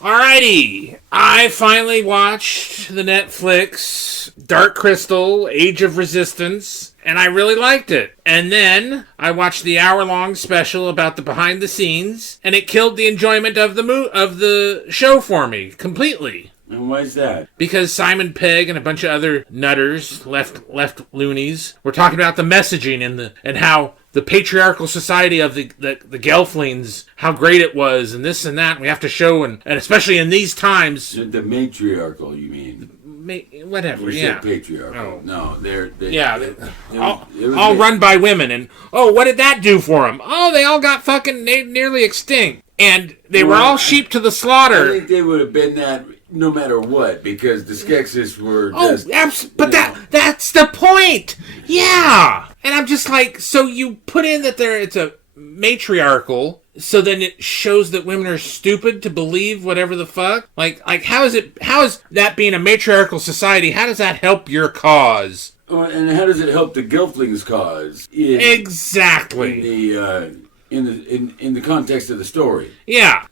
Alrighty, I finally watched the Netflix Dark Crystal: Age of Resistance, and I really liked it. And then I watched the hour-long special about the behind the scenes, and it killed the enjoyment of the show for me completely. And why is that? Because Simon Pegg and a bunch of other nutters, left loonies, were talking about the messaging and how the patriarchal society of the Gelflings, how great it was, and this and that. And we have to show, and especially in these times, The matriarchal, you mean? Whatever, You yeah. said patriarchal. Oh. No, they're all run by women, and what did that do for them? Oh, they all got fucking nearly extinct, and they were all sheep to the slaughter. I think they would have been that no matter what, because the Skeksis were just... But that's the point! Yeah! And I'm just like, so you put in that it's a matriarchal, so then it shows that women are stupid to believe whatever the fuck? Like how is that being a matriarchal society, how does that help your cause? Oh, and how does it help the Gelflings' cause? Exactly. In the context of the story. Yeah.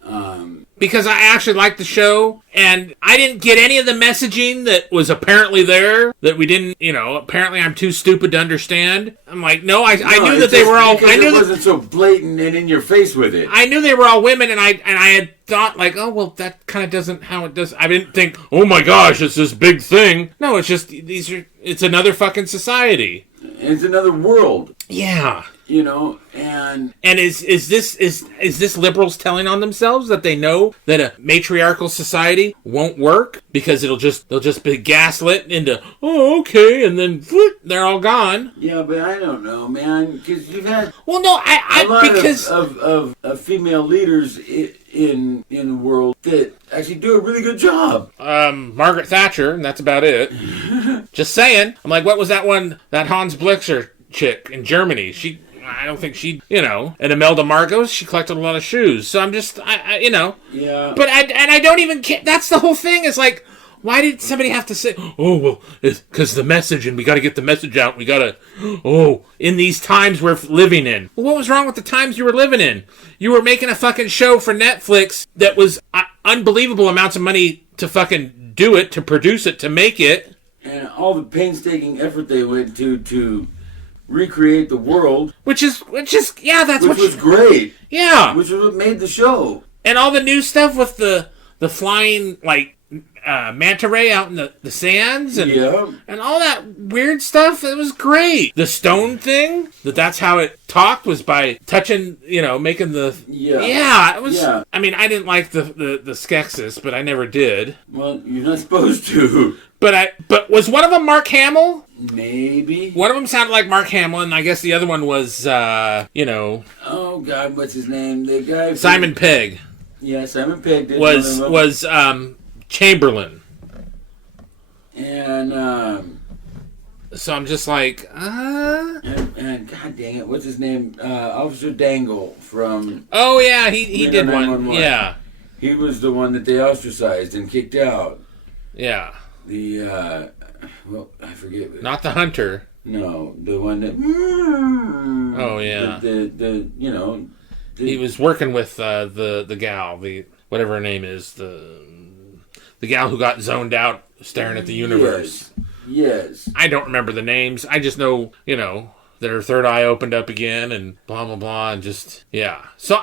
Because I actually liked the show, and I didn't get any of the messaging that was apparently there, that we didn't, apparently I'm too stupid to understand. I'm like, no, I knew that they were all... I knew it wasn't so blatant and in your face with it. I knew they were all women, and I had thought, like, oh, well, that kind of doesn't how it does... I didn't think, oh my gosh, it's this big thing. No, it's just, it's another fucking society. It's another world. Yeah. And is this liberals telling on themselves that they know that a matriarchal society won't work because they'll just be gaslit into, oh, okay, and then whoop, they're all gone. Yeah, but I don't know, man, because you've had a lot because of female leaders in the world that actually do a really good job. Margaret Thatcher, and that's about it. Just saying. I'm like, what was that one, that Hans Blixer chick in Germany? I don't think she, and Imelda Marcos, she collected a lot of shoes. So I'm just, Yeah. But I don't even care. That's the whole thing. It's like, why did somebody have to say, oh, well, it's because the message, and we got to get the message out. We got to, in these times we're living in. Well, what was wrong with the times you were living in? You were making a fucking show for Netflix that was unbelievable amounts of money to fucking do it, to produce it, to make it. And all the painstaking effort they went to recreate the world, which was great. Yeah, which was what made the show. And all the new stuff with the flying manta ray out in the sands and all that weird stuff. It was great. The stone thing, that's how it talked, was by touching, making the it was. Yeah. I mean, I didn't like the Skeksis, but I never did. Well, you're not supposed to. But was one of them Mark Hamill? Maybe. One of them sounded like Mark Hamill, and I guess the other one was, Oh, God, what's his name? The guy... Simon Pegg. Yeah, Simon Pegg did. Was Chamberlain. And, So I'm just like, And God dang it, what's his name? Officer Dangle from... Oh, yeah, he did one. Yeah. He was the one that they ostracized and kicked out. Yeah. The, well, I forget. Not the hunter. No, the one that... Oh, yeah. He was working with the gal, whatever her name is, the gal who got zoned out staring at the universe. Yes. I don't remember the names. I just know, that her third eye opened up again and blah, blah, blah, and just, yeah. So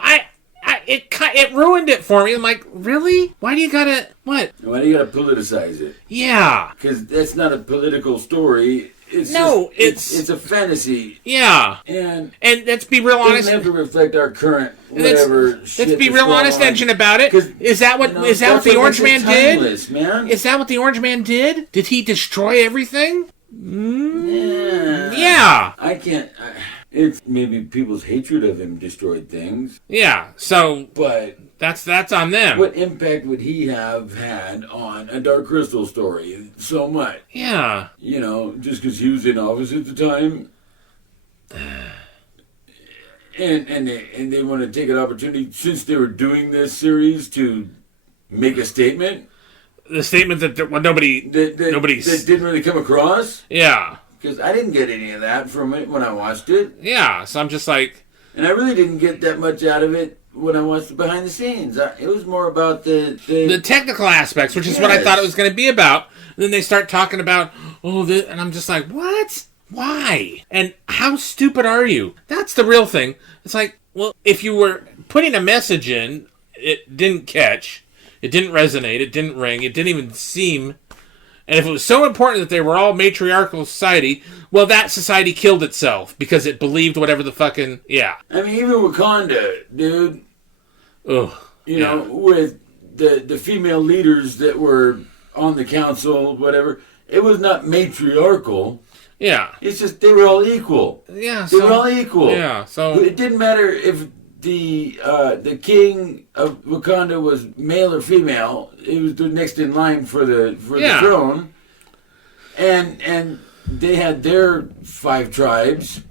it ruined it for me. I'm like, really? Why do you gotta, what? Why do you gotta politicize it? Yeah. Because that's not a political story. It's a fantasy. Yeah. And let's be real honest. It doesn't have to reflect our current whatever shit. Let's be real honest, Engine, about it. Is that what the Orange Man did? Man. Is that what the Orange Man did? Did he destroy everything? Yeah. I can't... It's maybe people's hatred of him destroyed things. Yeah, so... But... That's on them. What impact would he have had on a Dark Crystal story? So much. Yeah. Just because he was in office at the time. And they want to take an opportunity, since they were doing this series, to make a statement. The statement that nobody that didn't really come across. Yeah. Because I didn't get any of that from it when I watched it. Yeah, so I'm just like... And I really didn't get that much out of it when I watched the behind the scenes. It was more about the technical aspects, which is what I thought it was going to be about. And then they start talking about, and I'm just like, what? Why? And how stupid are you? That's the real thing. It's like, well, if you were putting a message in, it didn't catch, it didn't resonate, it didn't ring, it didn't even seem. And if it was so important that they were all matriarchal society, well, that society killed itself because it believed whatever the fucking... Yeah. I mean, even Wakanda, dude. Ugh. You know, with the female leaders that were on the council, whatever, it was not matriarchal. Yeah. It's just they were all equal. Yeah. They were all equal. Yeah, so... It didn't matter if the king of Wakanda was male or female. He was the next in line for the throne, and they had their 5 tribes,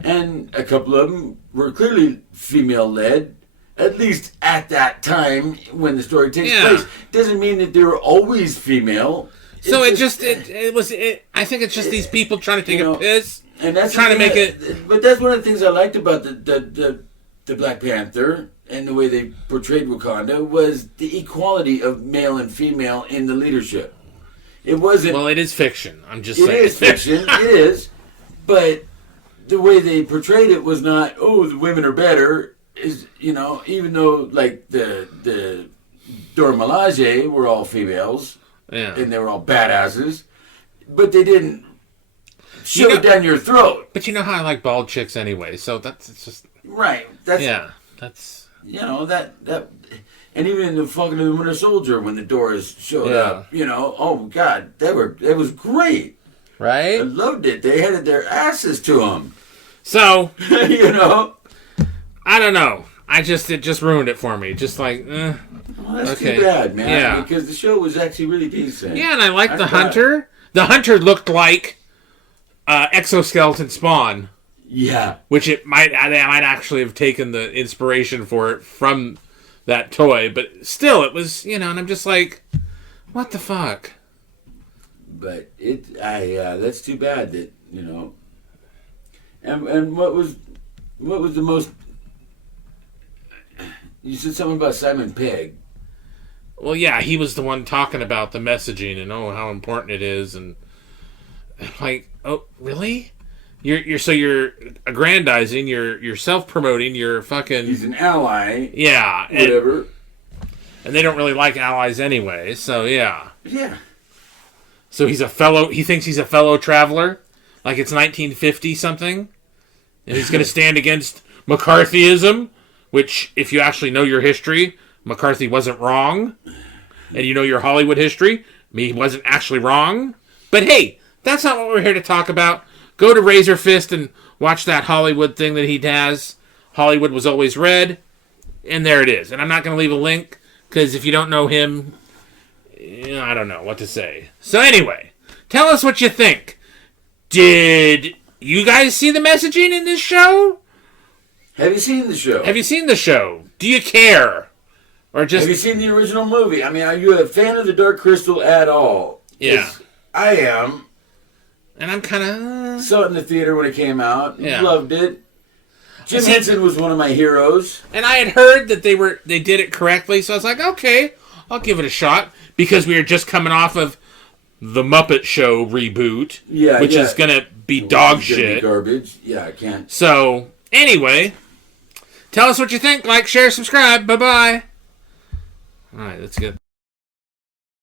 and a couple of them were clearly female led. At least at that time when the story takes place, doesn't mean that they were always female. So it was. I think it's just these people trying to take a piss, and that's trying to make it. But that's one of the things I liked about the Black Panther and the way they portrayed Wakanda was the equality of male and female in the leadership. It wasn't... Well, it is fiction. I'm just saying. It is fiction. It is. But the way they portrayed it was not, the women are better. Is, even though, like, the Dora Milaje were all females. Yeah. And they were all badasses. But they didn't shove it down your throat. But you know how I like bald chicks anyway, so it's just... Right. That's... that... And even in the Falcon and the Winter Soldier, when the Doras showed up, oh, God, that was great. Right? I loved it. They headed their asses to them. So... I don't know. It just ruined it for me. Just like, Well, that's too bad, man. Yeah. Because the show was actually really decent. Yeah, and I liked the Hunter. The Hunter looked like Exoskeleton Spawn. Yeah. Which they might actually have taken the inspiration for it from that toy. But still, it was, and I'm just like, what the fuck? But that's too bad that, And what was the most... You said something about Simon Pegg. Well, yeah, he was the one talking about the messaging and how important it is, and like, oh, really? You're aggrandizing, you're self-promoting, you're fucking... He's an ally. Yeah. Whatever. And they don't really like allies anyway, so yeah. Yeah. So he thinks he's a fellow traveler, like it's 1950 something, and he's going to stand against McCarthyism, which, if you actually know your history, McCarthy wasn't wrong, and you know your Hollywood history, he wasn't actually wrong. But hey, that's not what we're here to talk about. Go to Razor Fist and watch that Hollywood thing that he has. Hollywood Was Always Red, and there it is. And I'm not going to leave a link, because if you don't know him, I don't know what to say. So anyway, tell us what you think. Did you guys see the messaging in this show? Have you seen the show? Do you care? Or just... Have you seen the original movie? I mean, are you a fan of the Dark Crystal at all? Yeah. I am. And I'm kind of... Saw it in the theater when it came out. Yeah. Loved it. Jim Henson was one of my heroes. And I had heard that they did it correctly, so I was like, okay, I'll give it a shot. Because we were just coming off of the Muppet Show reboot. Yeah, which is going to be dog shit. Garbage. Yeah, I can't. So, anyway... Tell us what you think. Like, share, subscribe. Bye-bye. All right, that's good.